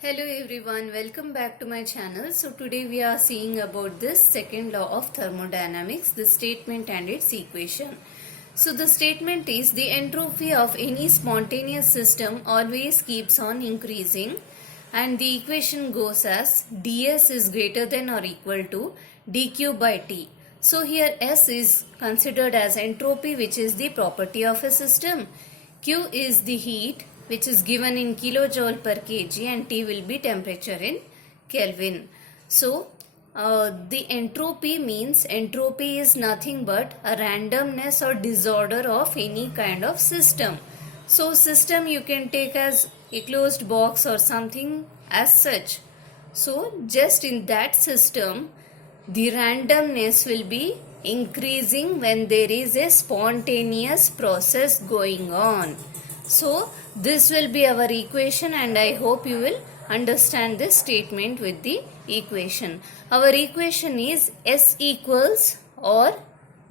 Hello everyone, welcome back to my channel. So today we are seeing about this second law of thermodynamics, the statement and its equation. So the statement is the entropy of any spontaneous system always keeps on increasing, and the equation goes as ds is greater than or equal to dq by t. So here S is considered as entropy, which is the property of a system. Q is the heat, which is given in kilojoule per kg, and T will be temperature in Kelvin. So the entropy means entropy is nothing but a randomness or disorder of any kind of system. So system you can take as a closed box or something as such. So just in that system, the randomness will be increasing when there is a spontaneous process going on. So this will be our equation, and I hope you will understand this statement with the equation. Our equation is S equals or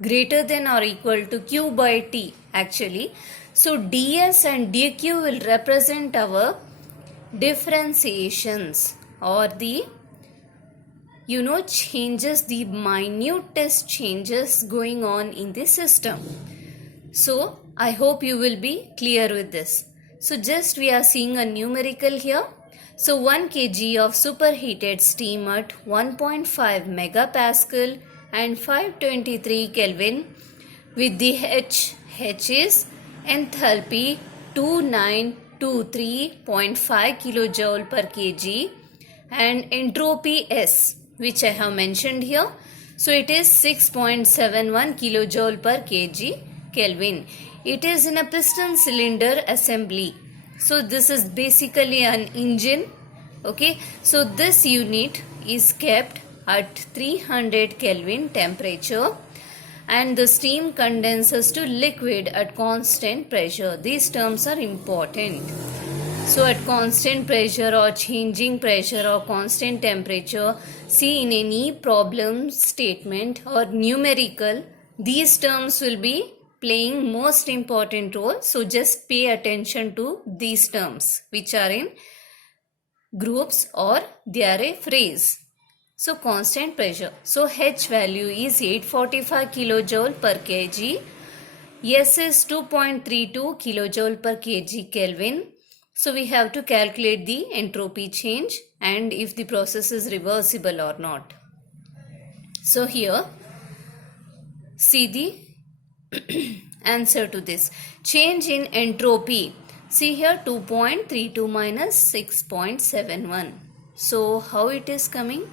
greater than or equal to Q by T actually. So ds and dq will represent our differentiations or the changes, the minutest changes going on in the system. So I hope you will be clear with this. So just we are seeing a numerical here. So 1 kg of superheated steam at 1.5 megapascal and 523 Kelvin with the H is enthalpy 2923.5 kilojoule per kg and entropy S, which I have mentioned here. So it is 6.71 kilojoule per kg Kelvin. It is in a piston cylinder assembly. So this is basically an engine. Okay. So this unit is kept at 300 Kelvin temperature, and the steam condenses to liquid at constant pressure. These terms are important. So at constant pressure or changing pressure or constant temperature, see in any problem statement or numerical, these terms will be playing most important role. So just pay attention to these terms which are in groups or they are a phrase. So constant pressure. So H value is 845 kilojoule per kg. S is 2.32 kilojoule per kg Kelvin. So we have to calculate the entropy change and if the process is reversible or not. So here, see the answer to this. Change in entropy. See here 2.32 minus 6.71. So how it is coming?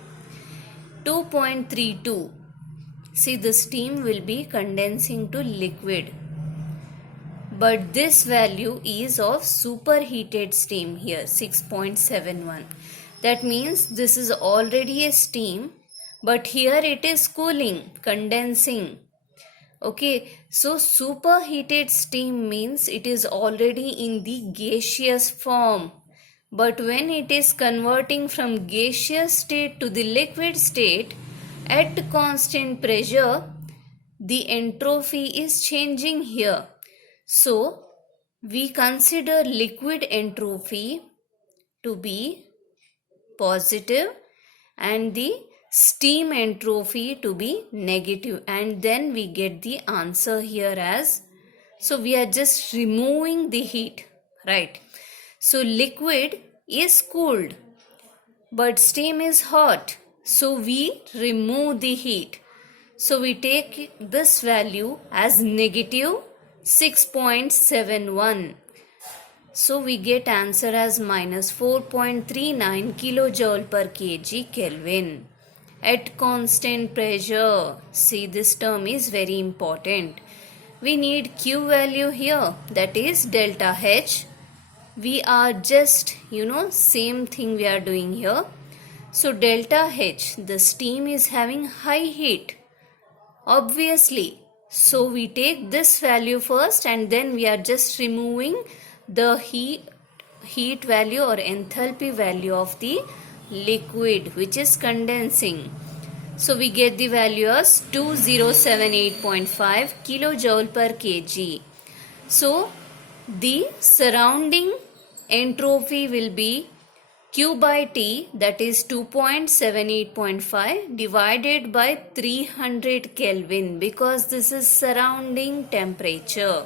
2.32. See, the steam will be condensing to liquid. But this value is of superheated steam here, 6.71. That means this is already a steam, but here it is cooling, condensing. Okay, so superheated steam means it is already in the gaseous form. But when it is converting from gaseous state to the liquid state, at constant pressure, the entropy is changing here. So, we consider liquid entropy to be positive and the steam entropy to be negative, and then we get the answer here as, so we are just removing the heat, right? So liquid is cooled but steam is hot, so we remove the heat. So we take this value as negative 6.71. So we get answer as minus 4.39 kilojoule per kg Kelvin. At constant pressure, see this term is very important. We need Q value here, that is delta H. We are just, same thing we are doing here. So delta H, the steam is having high heat, obviously. So we take this value first and then we are just removing the heat value or enthalpy value of the liquid which is condensing. So we get the value as 2078.5 kilojoule per kg. So the surrounding entropy will be Q by T, that is 2.78.5 divided by 300 Kelvin, because this is surrounding temperature.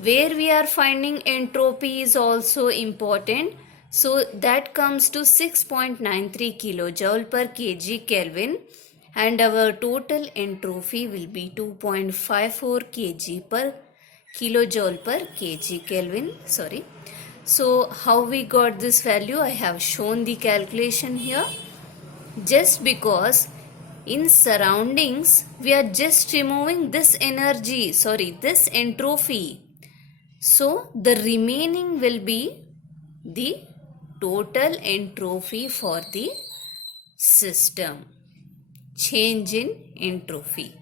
Where we are finding entropy is also important. So that comes to 6.93 kilojoule per kg Kelvin, and our total entropy will be 2.54 kg per kilojoule per kg Kelvin. Sorry. So how we got this value? I have shown the calculation here. Just because in surroundings we are just removing this energy, this entropy. So the remaining will be the total entropy for the system. Change in entropy.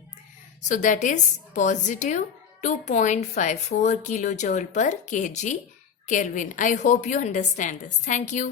So that is positive 2.54 kilojoule per kg Kelvin. I hope you understand this. Thank you.